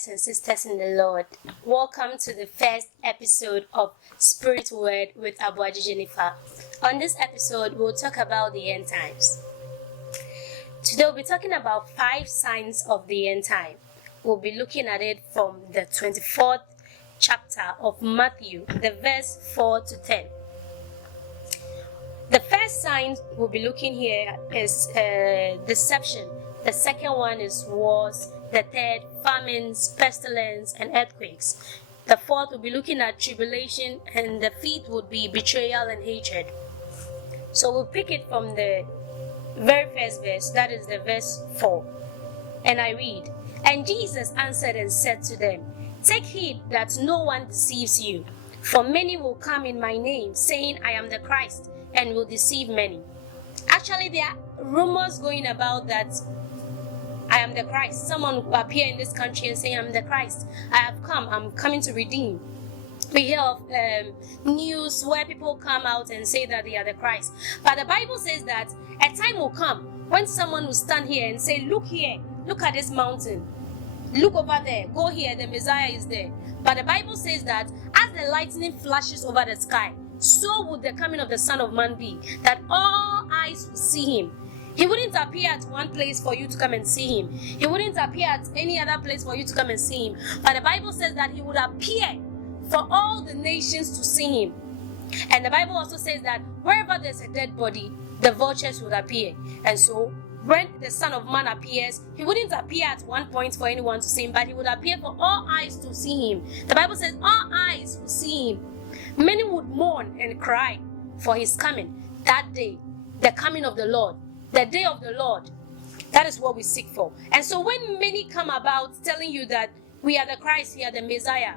brothers and sisters in the Lord. Welcome to the first episode of Spirit Word with Aboagye Jennifer. On this episode, we'll talk about the end times. Today, we'll be talking about 5 signs of the end time. We'll be looking at it from the 24th chapter of Mathew, the verse 4 to 10. The first sign we'll be looking here is deception. The second one is wars. The third, famines, pestilence, and earthquakes. The fourth, we'll be looking at tribulation, and the fifth would be betrayal and hatred. So we'll pick it from the very first verse, that is the verse 4. And I read, "And Jesus answered and said to them, Take heed that no one deceives you, for many will come in my name, saying, I am the Christ, and will deceive many." Actually, there are rumors going about that I am the Christ. Someone will appear in this country and say, I'm the Christ. I have come. I'm coming to redeem. We hear of news where people come out and say that they are the Christ. But the Bible says that a time will come when someone will stand here and say, look here, look at this mountain. Look over there, go here, the Messiah is there. But the Bible says that as the lightning flashes over the sky, so would the coming of the Son of Man be, that all eyes will see him. He wouldn't appear at one place for you to come and see him. He wouldn't appear at any other place for you to come and see him. But the Bible says that he would appear for all the nations to see him. And the Bible also says that wherever there's a dead body, the vultures would appear. And so when the Son of Man appears, he wouldn't appear at one point for anyone to see him, but he would appear for all eyes to see him. The Bible says all eyes will see him. Many would mourn and cry for his coming. That day, the coming of the Lord. The day of the Lord, that is what we seek for. And so when many come about telling you that we are the Christ, we are the Messiah,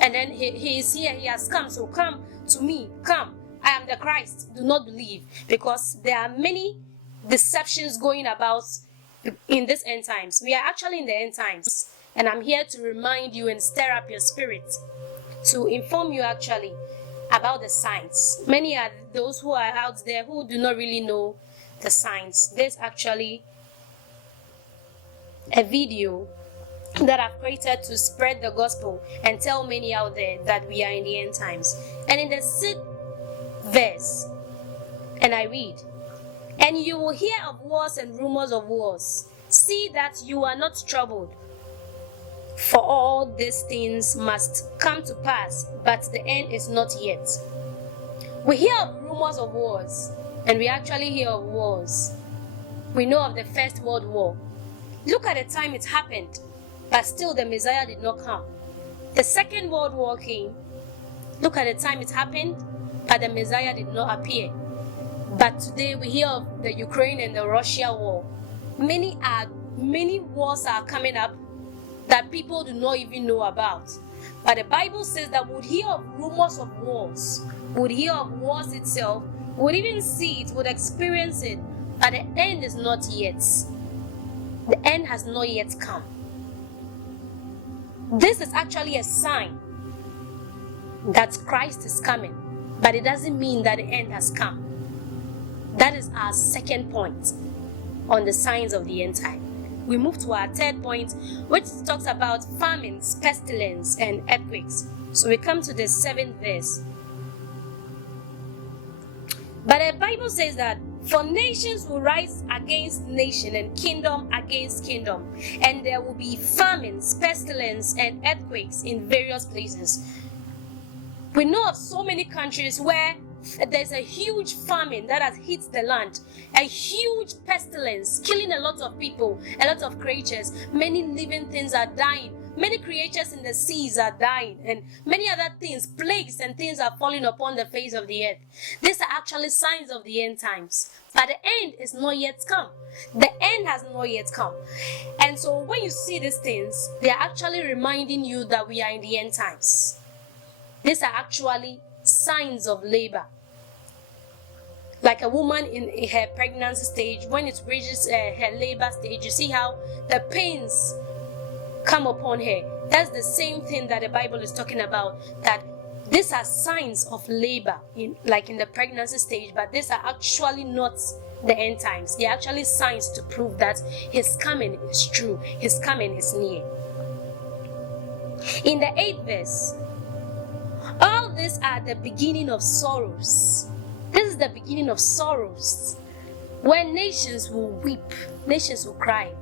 and then he is here, he has come, so come to me, come, I am the Christ, do not believe, because there are many deceptions going about in this end times. We are actually in the end times, and I'm here to remind you and stir up your spirit, to inform you actually about the signs. Many are those who are out there who do not really know the signs. There's actually a video that I've created to spread the gospel and tell many out there that we are in the end times. And in the 6th verse, and I read, "And you will hear of wars and rumors of wars. See that you are not troubled, for all these things must come to pass, but the end is not yet." We hear of rumors of wars. And we actually hear of wars. We know of the First World War. Look at the time it happened, but still the Messiah did not come. The Second World War came. Look at the time it happened, but the Messiah did not appear. But today we hear of the Ukraine and the Russia war. Many wars are coming up that people do not even know about. But the Bible says that we would hear of rumors of wars. We would hear of wars itself. Would even see it, would experience it, but the end is not yet. The end has not yet come. This is actually a sign that Christ is coming, but it doesn't mean that the end has come. That is our second point on the signs of the end time. We move to our third point, which talks about famines, pestilence, and earthquakes. So we come to the 7th verse. But the Bible says that for nations will rise against nation and kingdom against kingdom, and there will be famines, pestilence, and earthquakes in various places. We know of so many countries where there's a huge famine that has hit the land, a huge pestilence, killing a lot of people, a lot of creatures. Many living things are dying. Many creatures in the seas are dying, and many other things, plagues and things are falling upon the face of the earth. These are actually signs of the end times. But the end is not yet come. The end has not yet come. And so when you see these things, they are actually reminding you that we are in the end times. These are actually signs of labor. Like a woman in her pregnancy stage, when it reaches her labor stage, you see how the pains come upon her. That's the same thing that the Bible is talking about, that these are signs of labor, like in the pregnancy stage, but these are actually not the end times. They're actually signs to prove that his coming is true, his coming is near. In the 8th verse, all these are the beginning of sorrows. This is the beginning of sorrows. When nations will weep, nations will cry.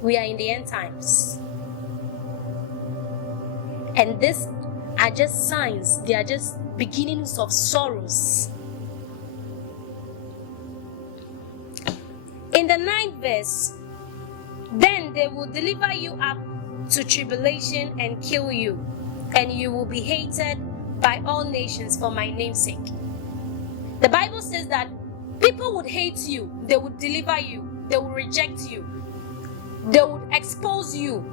We are in the end times. And these are just signs, they are just beginnings of sorrows. In the 9th verse, then they will deliver you up to tribulation and kill you, and you will be hated by all nations for my name's sake. The Bible says that people would hate you, they would deliver you, they will reject you, they would expose you.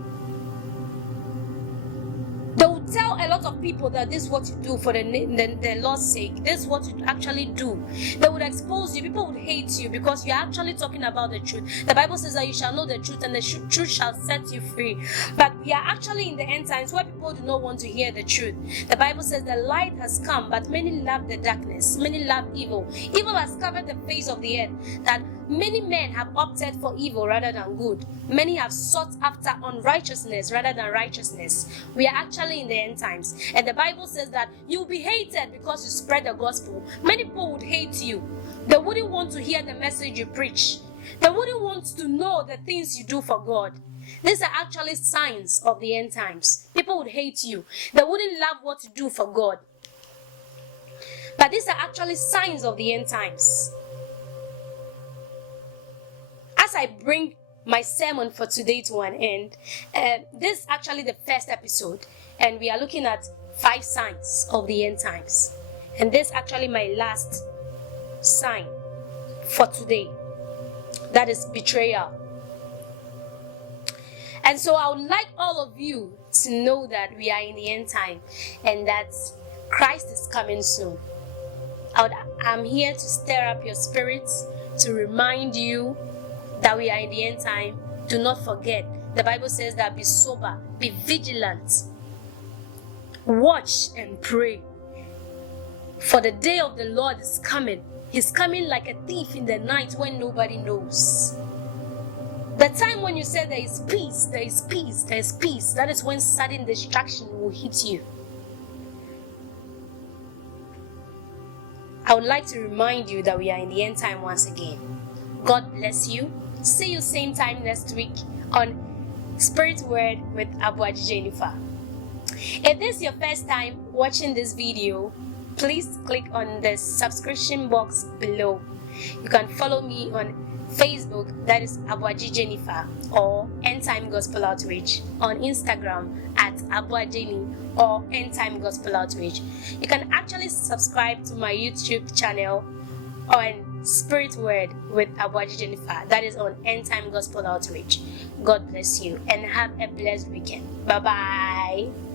They will tell a lot of people that this is what you do for the Lord's sake. This is what you actually do. They would expose you. People would hate you because you are actually talking about the truth. The Bible says that you shall know the truth and the truth shall set you free. But we are actually in the end times where people do not want to hear the truth. The Bible says the light has come, but many love the darkness. Many love evil. Evil has covered the face of the earth. That many men have opted for evil rather than good. Many have sought after unrighteousness rather than righteousness. We are actually in the end times. And the Bible says that you'll be hated because you spread the gospel. Many people would hate you. They wouldn't want to hear the message you preach. They wouldn't want to know the things you do for God. These are actually signs of the end times. People would hate you. They wouldn't love what you do for God. But these are actually signs of the end times. As I bring my sermon for today to an end, this is actually the first episode, and we are looking at 5 signs of the end times. And this is actually my last sign for today. That is betrayal. And so I would like all of you to know that we are in the end time and that Christ is coming soon. I'm here to stir up your spirits, to remind you that we are in the end time. Do not forget. The Bible says that be sober, be vigilant, watch and pray. For the day of the Lord is coming. He's coming like a thief in the night when nobody knows. The time when you say there is peace, there is peace, there is peace, that is when sudden destruction will hit you. I would like to remind you that we are in the end time once again. God bless you. See you same time next week on Spirit Word with Aboagye Jennifer. If this is your first time watching this video, please click on the subscription box below. You can follow me on Facebook, that is Aboagye Jennifer, or End Time Gospel Outreach, on Instagram at Aboagye or End Time Gospel Outreach. You can actually subscribe to my YouTube channel on Spirit Word with Aboagye Jennifer, that is on End Time Gospel Outreach. God bless you and have a blessed weekend. Bye bye.